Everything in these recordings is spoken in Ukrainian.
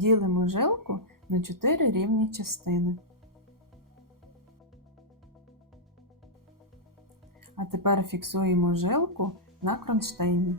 Ділимо жилку на 4 рівні частини. А тепер фіксуємо жилку на кронштейні.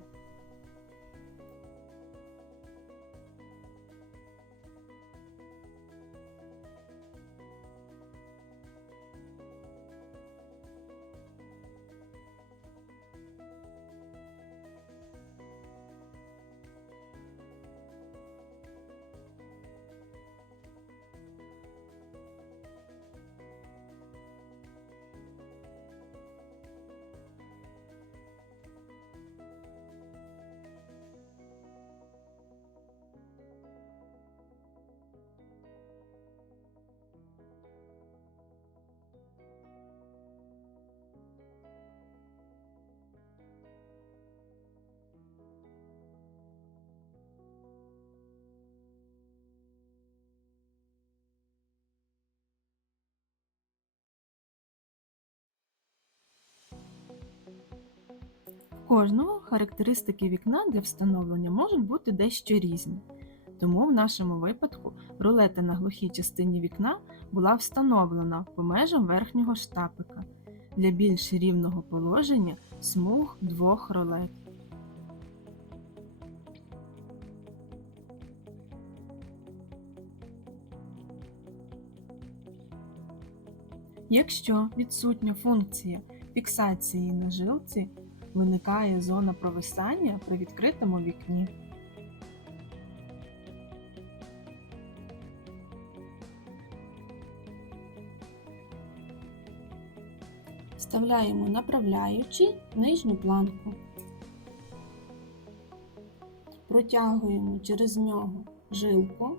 кожного характеристики вікна для встановлення можуть бути дещо різні, тому в нашому випадку рулета на глухій частині вікна була встановлена по межам верхнього штапика для більш рівного положення смуг двох рулет. Якщо відсутня функція фіксації на жилці, виникає зона провисання при відкритому вікні. Вставляємо направляючи нижню планку, протягуємо через нього жилку.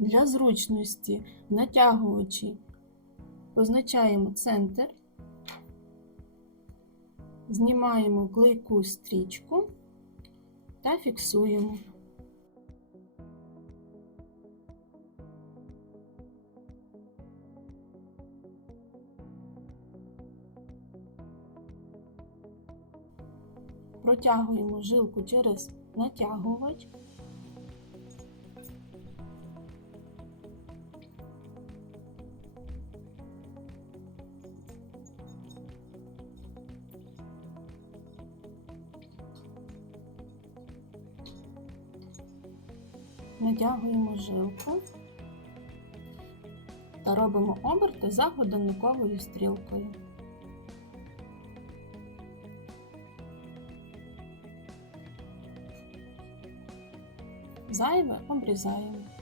Для зручності натягувачі позначаємо центр, знімаємо клейку стрічку та фіксуємо. Протягуємо жилку через натягувач. Надягуємо жилку та робимо оберти за годинниковою стрілкою. Зайве обрізаємо.